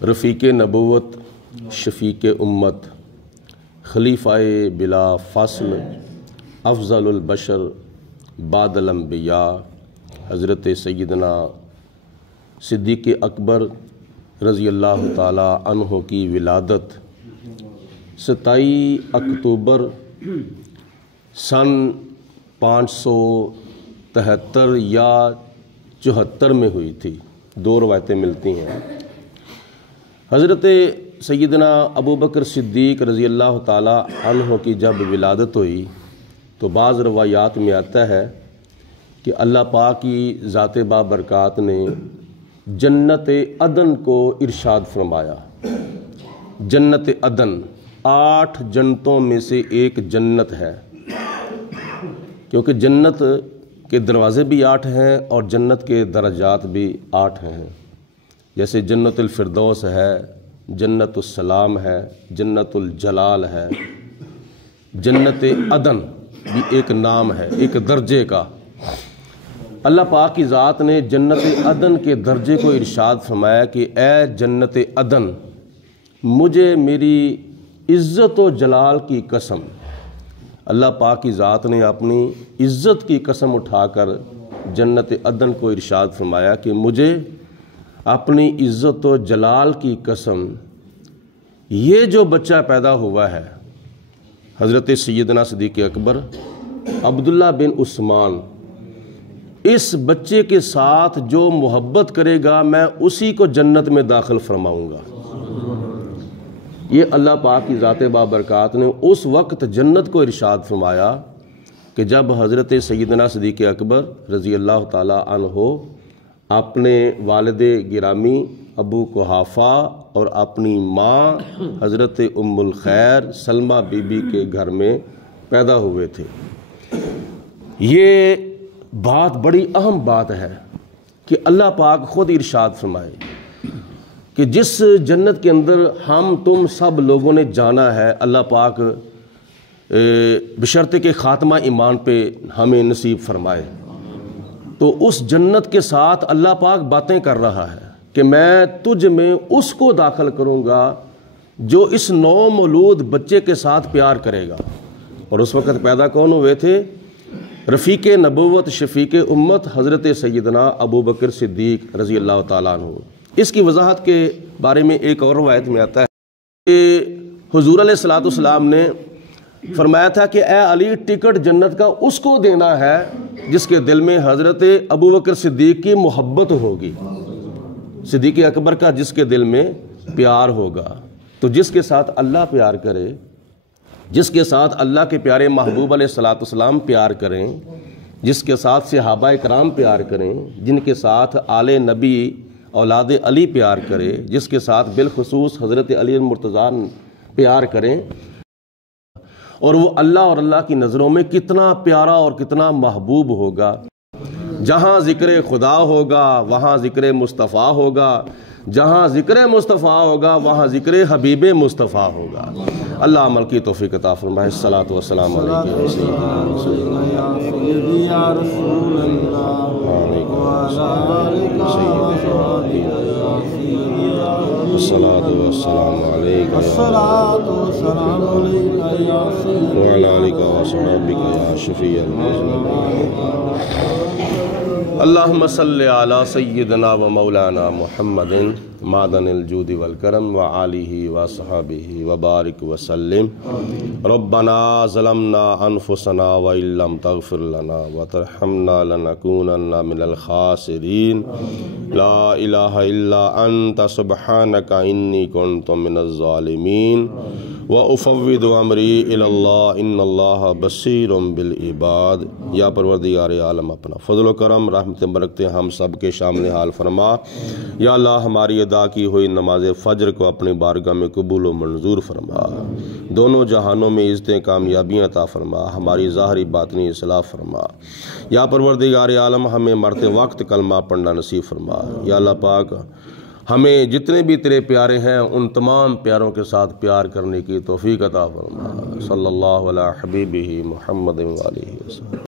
رفیق نبوت، شفیق امت، خلیفہ بلا فاصل، افضل البشر بعد الانبیاء، حضرت سیدنا صدیق اکبر رضی اللہ تعالی عنہ کی ولادت 27 اکتوبر سن 573 یا 74 میں ہوئی تھی۔ دو روایتیں ملتی ہیں۔ حضرت سیدنا ابو بکر صدیق رضی اللہ تعالی عنہ کی جب ولادت ہوئی تو بعض روایات میں آتا ہے کہ اللہ پاک کی ذات بابرکات نے جنت عدن کو ارشاد فرمایا۔ جنت عدن 8 جنتوں میں سے ایک جنت ہے، کیونکہ جنت کے دروازے بھی 8 ہیں اور جنت کے درجات بھی 8 ہیں۔ جیسے جنت الفردوس ہے، جنت السلام ہے، جنت الجلال ہے، جنت عدن بھی ایک نام ہے، ایک درجے کا۔ اللہ پاک کی ذات نے جنت عدن کے درجے کو ارشاد فرمایا کہ اے جنت عدن، مجھے میری عزت و جلال کی قسم، اللہ پاک کی ذات نے اپنی عزت کی قسم اٹھا کر جنت عدن کو ارشاد فرمایا کہ مجھے اپنی عزت و جلال کی قسم، یہ جو بچہ پیدا ہوا ہے حضرت سیدنا صدیق اکبر عبداللہ بن عثمان، اس بچے کے ساتھ جو محبت کرے گا میں اسی کو جنت میں داخل فرماؤں گا۔ یہ اللہ پاک کی ذات بابرکات نے اس وقت جنت کو ارشاد فرمایا کہ جب حضرت سیدنا صدیق اکبر رضی اللہ تعالی عنہ اپنے والد گرامی ابو قحافہ اور اپنی ماں حضرت ام الخیر سلمہ بی بی کے گھر میں پیدا ہوئے تھے۔ یہ بات بڑی اہم بات ہے کہ اللہ پاک خود ارشاد فرمائے کہ جس جنت کے اندر ہم تم سب لوگوں نے جانا ہے، اللہ پاک بشرط کہ خاتمہ ایمان پہ ہمیں نصیب فرمائے، تو اس جنت کے ساتھ اللہ پاک باتیں کر رہا ہے کہ میں تجھ میں اس کو داخل کروں گا جو اس نو مولود بچے کے ساتھ پیار کرے گا۔ اور اس وقت پیدا کون ہوئے تھے؟ رفیق نبوت، شفیق امت، حضرت سیدنا ابو بکر صدیق رضی اللہ تعالیٰ عنہ۔ اس کی وضاحت کے بارے میں ایک اور روایت میں آتا ہے کہ حضور علیہ الصلوۃ والسلام نے فرمایا تھا کہ اے علی، ٹکٹ جنت کا اس کو دینا ہے جس کے دل میں حضرت ابو بکر صدیق کی محبت ہوگی، صدیق اکبر کا جس کے دل میں پیار ہوگا۔ تو جس کے ساتھ اللہ پیار کرے، جس کے ساتھ اللہ کے پیارے محبوب علیہ الصلوۃ والسلام پیار کریں، جس کے ساتھ صحابہ کرام پیار کریں، جن کے ساتھ آل نبی اولاد علی پیار کرے، جس کے ساتھ بالخصوص حضرت علی المرتضیٰ پیار کریں، اور وہ اللہ اور اللہ کی نظروں میں کتنا پیارا اور کتنا محبوب ہوگا۔ جہاں ذکر خدا ہوگا وہاں ذکر مصطفیٰ ہوگا، جہاں ذکر مصطفیٰ ہوگا وہاں ذکر حبیب مصطفیٰ ہوگا۔ اللہ عمل کی توفیق عطا فرمائے۔ الصلاۃ والسلام علیکم یا سیدی یا رسول اللہ الصلاۃ والسلام علیکم وعلی آلک وصحبک یا شفیع المذنبین۔ اللہم صلی علی سیدنا و مولانا محمد معدن الجود والکرم وآلہ وصحبہ وبارک وسلم۔ ربنا ظلمنا انفسنا وإن لم تغفر لنا وترحمنا لنکونن من الخاسرین۔ لا الہ الا انت سبحانک انی کنت من الظالمین۔ وَأُفَوِّضُ أَمْرِي إِلَى اللَّهِ إِنَّ اللَّهَ بَصِيرٌ بِالْعِبَادِ۔ یا پروردگار عالم، اپنا فضل و کرم، رحمت برکتیں ہم سب کے شامل حال فرما۔ یا اللہ، ہماری ادا کی ہوئی نماز فجر کو اپنی بارگاہ میں قبول و منظور فرما، دونوں جہانوں میں عزتیں کامیابیاں عطا فرما، ہماری ظاہری باطنی اصلاح فرما۔ یا پروردگار عالم، ہمیں مرتے وقت کلمہ پڑھنا نصیب فرما۔ یا اللہ پاک، ہمیں جتنے بھی تیرے پیارے ہیں ان تمام پیاروں کے ساتھ پیار کرنے کی توفیق عطا فرما۔ صلی اللہ علیہ حبیبہ محمد وآلہ وسلم۔